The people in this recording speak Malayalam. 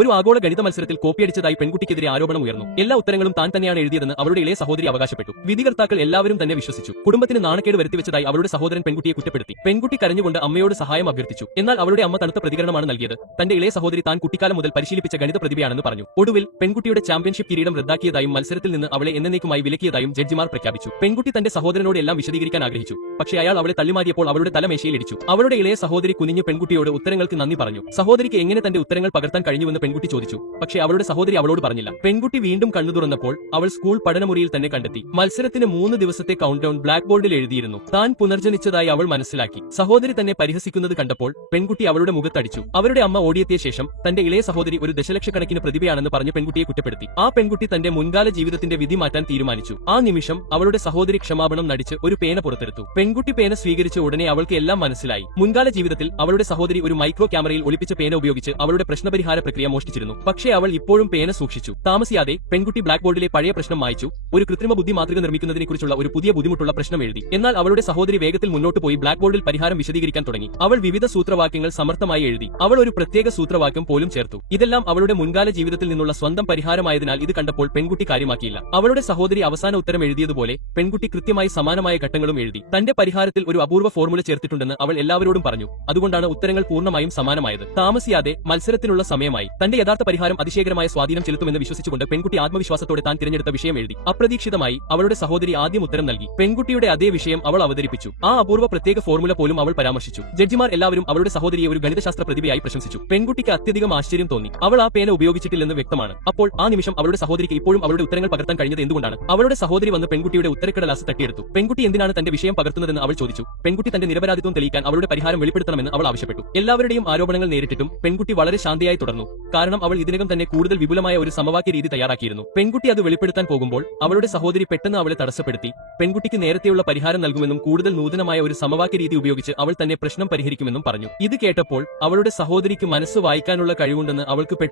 ഒരു ആഗോള ഗണിത മത്സരത്തിൽ കോപ്പിയടിച്ചതായി പെൺകുട്ടിക്കെതിരെ ആരോപണം ഉയർന്നു. എല്ലാ ഉത്തരങ്ങളും താൻ തന്നെയാണ് എഴുതിയതെന്ന് അവളുടെ ഇളയ സഹോദരി അവകാശപ്പെട്ടു. വിധികർത്താക്കൾ എല്ലാവരും തന്നെ വിശ്വസിച്ചു. കുടുംബത്തിന് നാണക്കേട് വരുത്തിവെച്ചതായി അവളുടെ സഹോദരൻ പെൺകുട്ടിയെ കുറ്റപ്പെടുത്തി. പെൺകുട്ടി കരഞ്ഞുകൊണ്ട് അമ്മയോട് സഹായം അഭ്യർത്ഥിച്ചു. എന്നാൽ അവളുടെ അമ്മ തണുത്ത പ്രതികരണമാണ് നൽകിയത്. തന്റെ ഇളയ സഹോദരി താൻ കുട്ടിക്കാലം മുതൽ പരിശീലിപ്പിച്ച ഗണിത പ്രതിഭയാണെന്ന് പറഞ്ഞു. ഒടുവിൽ പെൺകുട്ടിയുടെ ചാമ്പ്യൻഷിപ്പ് കിരീടം റദ്ദാക്കിയതായും മത്സരത്തിൽ നിന്ന് അവളെ എന്നേക്കുമായി വിലക്കിയതായും ജഡ്ജിമാർ പ്രഖ്യാപിച്ചു. പെൺകുട്ടി തന്റെ സഹോദരനോട് എല്ലാം വിശദീകരിക്കാൻ ആഗ്രഹിച്ചു. പക്ഷേ അയാൾ അവളെ തള്ളിമാരിയപ്പോൾ അവളുടെ തലമേശയിൽ ഇടിച്ചു. അവളുടെ ഇളയ സഹോദരി കുനിഞ്ഞു പെൺകുട്ടിയോട് ഉത്തരങ്ങൾക്ക് നന്ദി പറഞ്ഞു. സഹോദരിക്ക് എങ്ങനെ തന്റെ ഉത്തരങ്ങൾ പകർത്താൻ കഴിഞ്ഞുവെന്ന് പെൺകുട്ടി ചോദിച്ചു. പക്ഷേ അവളുടെ സഹോദരി അവളോട് പറഞ്ഞില്ല. പെൺകുട്ടി വീണ്ടും കണ്ണു തുറന്നപ്പോൾ അവൾ സ്കൂൾ പഠനമുറിയിൽ തന്നെ കണ്ടെത്തി. മത്സരത്തിന് 3 ദിവസത്തെ കൗണ്ട്ഡൌൺ ബ്ലാക്ക് ബോർഡിൽ എഴുതിയിരുന്നു. താൻ പുനർജനിച്ചതായി അവൾ മനസ്സിലാക്കി. സഹോദരി തന്നെ പരിഹസിക്കുന്നത് കണ്ടപ്പോൾ പെൺകുട്ടി അവളുടെ മുഖത്തടിച്ചു. അവരുടെ അമ്മ ഓടിയെത്തിയ ശേഷം തന്റെ ഇളയ സഹോദരി ഒരു ദശലക്ഷക്കണക്കിന് പ്രതിഭയാണെന്ന് പറഞ്ഞ് പെൺകുട്ടിയെ കുറ്റപ്പെടുത്തി. ആ പെൺകുട്ടി തന്റെ മുൻകാല ജീവിതത്തിന്റെ വിധി മാറ്റാൻ തീരുമാനിച്ചു. ആ നിമിഷം അവളുടെ സഹോദരി ക്ഷമാപണം നടിച്ച് ഒരു പേന പുറത്തെടുത്തു. പെൺകുട്ടി പേന സ്വീകരിച്ച ഉടനെ അവൾക്ക് എല്ലാം മനസ്സിലായി. മുൻകാല ജീവിതത്തിൽ അവളുടെ സഹോദരി ഒരു മൈക്രോ ക്യാമറയിൽ ഒളിപ്പിച്ച പേന ഉപയോഗിച്ച് അവളുടെ പ്രശ്നപരിഹാര പ്രക്രിയ മോഷ്ടിച്ചിരുന്നു. പക്ഷേ അവൾ ഇപ്പോഴും പേന സൂക്ഷിച്ചു. താമസിയാതെ പെൺകുട്ടി ബ്ലാക്ക് ബോർഡിലെ പഴയ പ്രശ്നം മായ്ച്ചു. ഒരു കൃത്രിമ ബുദ്ധി മാതൃക നിർമ്മിക്കുന്നതിനെക്കുറിച്ചുള്ള ഒരു പുതിയ ബുദ്ധിമുട്ടുള്ള പ്രശ്നം എഴുതി. എന്നാൽ അവളുടെ സഹോദരി വേഗത്തിൽ മുന്നോട്ട് പോയി ബ്ലാക്ക് ബോർഡിൽ പരിഹാരം വിശദീകരിക്കാൻ തുടങ്ങി. അവൾ വിവിധ സൂത്രവാക്യങ്ങൾ സമർത്ഥമായി എഴുതി. അവൾ ഒരു പ്രത്യേക സൂത്രവാക്യം പോലും ചേർത്തു. ഇതെല്ലാം അവളുടെ മുൻകാല ജീവിതത്തിൽ നിന്നുള്ള സ്വന്തം പരിഹാരമായതിനാൽ ഇത് കണ്ടപ്പോൾ പെൺകുട്ടി കാര്യമാക്കിയില്ല. അവളുടെ സഹോദരി അവസാന ഉത്തരം എഴുതിയതുപോലെ പെൺകുട്ടി കൃത്യമായി സമാനമായ ഘട്ടങ്ങളും എഴുതി. തന്റെ പരിഹാരത്തിൽ ഒരു അപൂർവ ഫോർമുല ചേർത്തിട്ടുണ്ടെന്ന് അവൾ എല്ലാവരോടും പറഞ്ഞു. അതുകൊണ്ടാണ് ഉത്തരങ്ങൾ പൂർണ്ണമായും സമാനമായത്. താമസിയാതെ മത്സരത്തിനുള്ള സമയമായി. തന്റെ യഥാർത്ഥ പരിഹാരം അതിശയകരമായ സ്വാധീനം ചെലുത്തുമെന്ന് വിശ്വസിച്ചുകൊണ്ട് പെൺകുട്ടി ആത്മവിശ്വാസത്തോടെ താൻ തിരഞ്ഞെടുത്ത വിഷയം എഴുതി. അപ്രതീക്ഷിതമായി അവളുടെ സഹോദരി ആദ്യം ഉത്തരം നൽകി. പെൺകുട്ടിയുടെ അതേ വിഷയം അവൾ അവതരിപ്പിച്ചു. ആ അപൂർവ പ്രത്യേക ഫോർമുല പോലും അവൾ പരാമർശിച്ചു. ജഡ്ജിമാർ എല്ലാവരും അവളുടെ സഹോദരിയെ ഒരു ഗണിതശാസ്ത്ര പ്രതിഭയായി പ്രശംസിച്ചു. പെൺകുട്ടിക്ക് അത്യധികം ആശ്ചര്യം തോന്നി. അവൾ ആ പേന ഉപയോഗിച്ചിട്ടില്ലെന്ന് വ്യക്തമാണ്. അപ്പോൾ ആ നിമിഷം അവളുടെ സഹോദരിക്ക് ഇപ്പോഴും അവളുടെ ഉത്തരങ്ങൾ പകർത്താൻ കഴിഞ്ഞത് എന്തുകൊണ്ടാണ്? അവളുടെ സഹോദരി വന്ന് പെൺകുട്ടിയുടെ ഉത്തരക്കടലാസ് തട്ടിയെടുത്തു. പെൺകുട്ടി എന്തിനാണ് തന്റെ വിഷയം പകർത്തുന്നതെന്ന് അവൾ ചോദിച്ചു. പെൺകുട്ടി തന്റെ നിരപരാധിത്വം തെളിയിക്കാൻ അവളുടെ പരിഹാരം വെളിപ്പെടുത്തണമെന്ന് അവൾ ആവശ്യപ്പെട്ടു. എല്ലാവരുടെയും ആരോപണങ്ങൾ നേരിട്ടിട്ടും പെൺകുട്ടി വളരെ ശാന്തയായി തുടർന്നു. കാരണം അവൾ ഇതിനകം തന്നെ കൂടുതൽ വിപുലമായ ഒരു സമവാക്യ രീതി തയ്യാറാക്കിയിരുന്നു. പെൺകുട്ടി അത് വെളിപ്പെടുത്താൻ പോകുമ്പോൾ അവളുടെ സഹോദരി പെട്ടെന്ന് അവളെ തടസ്സപ്പെടുത്തി. പെൺകുട്ടിക്ക് നേരത്തെയുള്ള പരിഹാരം നൽകുമെന്നും കൂടുതൽ നൂതനമായ ഒരു സമവാക്യ രീതി ഉപയോഗിച്ച് അവൾ തന്നെ പ്രശ്നം പരിഹരിക്കുമെന്നും പറഞ്ഞു. ഇത് കേട്ടപ്പോൾ അവളുടെ സഹോദരിക്ക് മനസ്സ് വായിക്കാനുള്ള കഴിവുണ്ടെന്ന് അവൾക്ക്